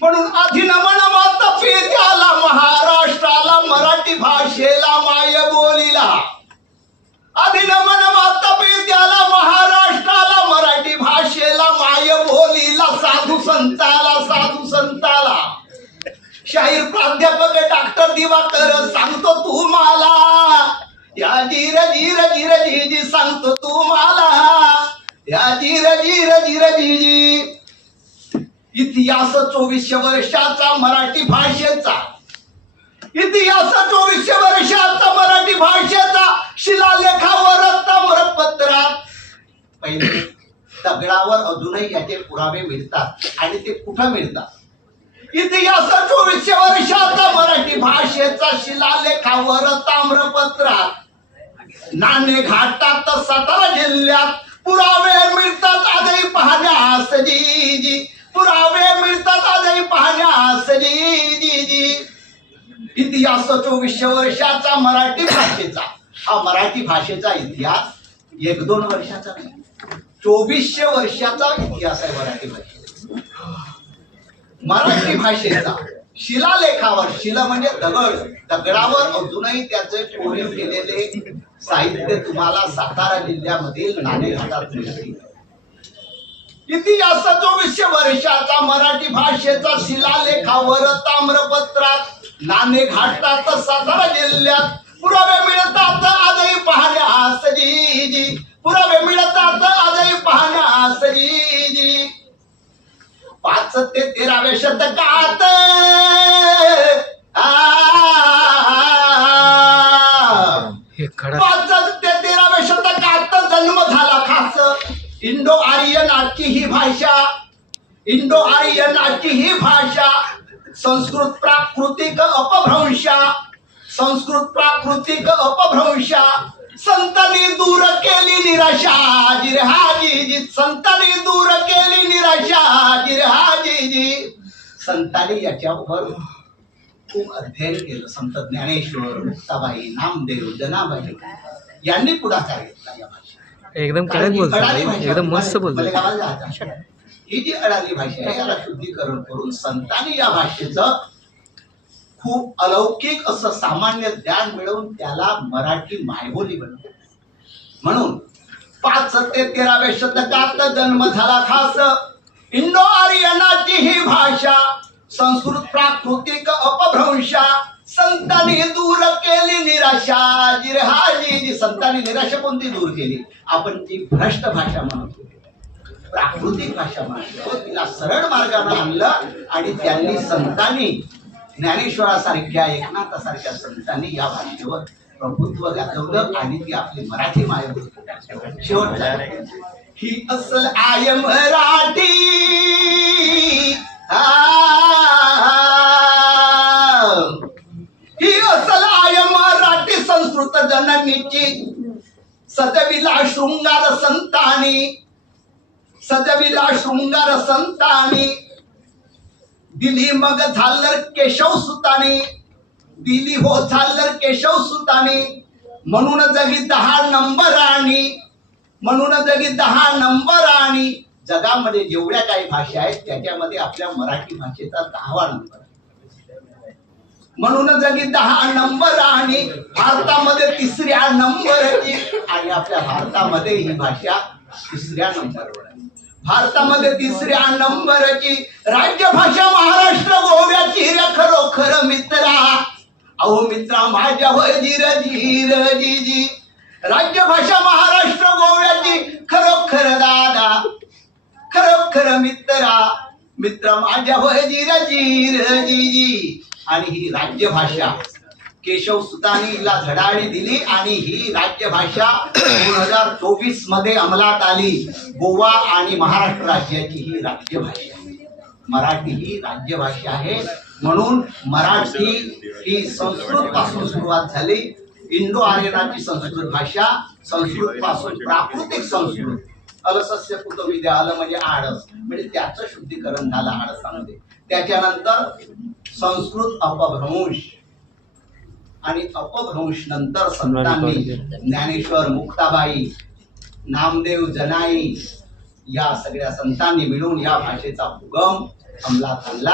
म्हणून अधिनमन मत फेत्याला महाराष्ट्राला मराठी भाषेला माय बोलीला अधिनमन मत फेत्याला महाराष्ट्राला मराठी भाषेला माय बोलीला साधू संताला शाहीर प्राध्यापक डॉक्टर दिवाकर सांगतो तुम्हाला या जीर जीर जीर जी जी सांगतो तुम्हाला या जीर जीर जीर जी जी इतिहास 2400 वर्षाचा मराठी भाषेचा इतिहास 2400 वर्षाचा मराठी भाषेचा शिलालेखावर ताम्रपत्रात पहिले दगडावर अजूनही याचे पुरावे मिळतात आणि ते कुठं मिळतात इतिहास 2400 वर्षाचा मराठी भाषेचा शिलालेखावर ताम्रपत्रात नाणे घाटात सातारा जिल्ह्यात पुरावे मिळतात आजही पाहण्यास जी जी पुरावे मिळतात आजही पाहण्यास जी जी इतिहास 2400 वर्षाचा मराठी भाषेचा हा मराठी भाषेचा इतिहास 1-2 वर्षाचा नाही 2400 वर्षाचा इतिहास आहे मराठी भाषेचा मराठी भाषेचा शिलालेखावर शिला म्हणजे दगडावर अजूनही त्याचे कोरीव केलेले साहित्य तुम्हाला सातारा जिल्ह्यामधील नाणेघाटात मिळतील इतिहास 2400 वर्षाचा मराठी भाषेचा शिलालेखावर ताम्रपत्रात नाणेघाटात सातारा जिल्ह्यात पुरावे मिळतात आजही पाहण्यास जी जी पुरावे मिळतात आजही पाहण्यास जी जी 5 ते 13व्या शतकात 5 ते 13व्या शतकात जन्म झाला खास इंडो आर्यनाची ही भाषा संस्कृत प्राकृतिक अपभ्रंशा संतांनी दूर केली निराशा जिरहाजी संतांनी दूर केली निराशा जिरहाजी संतांनी याच्यावर खूप अध्ययन केलं संत ज्ञानेश्वर मुक्ताबाई नामदेव जनाबाई यांनी पुढाकार घेतला या भाषेत एकदम कडक बोलतो एकदम मस्त बोलतो ही जी अडाणी भाषा आहे याला शुद्धीकरण करून संतांनी या भाषेचं खूप अलौकिक असं सामान्य ज्ञान मिळवून त्याला मराठी मायबोली बनवली म्हणून 5 ते 13व्या शतकात जन्म झाला खास इंडो आर्यनाची ही भाषा संस्कृत प्राकृतिक अपभ्रंशा संतांनी दूर केली निराशा जिरहाजी संतांनी निराशा कोणती दूर केली आपण ती भ्रष्ट भाषा म्हणतो प्राकृतिक भाषा म्हणतो तिला सरळ मार्गाने आणलं आणि त्यांनी संतांनी ज्ञानेश्वरासारख्या एकनाथासारख्या संतांनी या भाषेवर प्रभुत्व गाजवलं आणि ती आपली मराठी मायबोली शेवटचा ही असल आय मराठी ही असल आय मराठी संस्कृत जननीची सजविला शृंगार संतानी दिली मग झाल्लर केशव सुतानी दिली हो झाल्लर केशव सुतानी म्हणून जगी 10 नंबरानी जगामध्ये जेवढ्या काही भाषा आहेत त्याच्यामध्ये आपल्या मराठी भाषेचा 10वा नंबर म्हणून जगी 10 नंबरानी भारतामध्ये 3ऱ्या नंबरची आणि आपल्या भारतामध्ये ही भाषा 3ऱ्या नंबरवर भारतामध्ये 3ऱ्या नंबरची राज्यभाषा महाराष्ट्र गोव्याची रे खरोखर मित्रा अहो मित्रा माझ्या वजीर जीर जी जी राज्यभाषा महाराष्ट्र गोव्याची खरोखर दादा खरोखर मित्र माझ्या वजीर जीर जी जी आणि ही राज्यभाषा केशव सुतानी हिला धडाडी दिली आणि ही राज्यभाषा 2024 मध्ये अंमलात आली गोवा आणि महाराष्ट्र राज्याची ही राज्यभाषा मराठी ही राज्यभाषा आहे म्हणून मराठी ही संस्कृत पासून सुरुवात झाली इंडो आर्यनाची संस्कृत भाषा संस्कृत पासून प्राकृतिक संस्कृत अलसस्य कुतविद्या अल म्हणजे आळस म्हणजे त्याचं शुद्धीकरण झालं आळसामध्ये त्याच्यानंतर संस्कृत अपभ्रंश आणि अपभ्रंश नंतर संतांनी ज्ञानेश्वर मुक्ताबाई नामदेव जनाई या सगळ्या संतांनी मिळून या भाषेचा उगम अंमलात आणला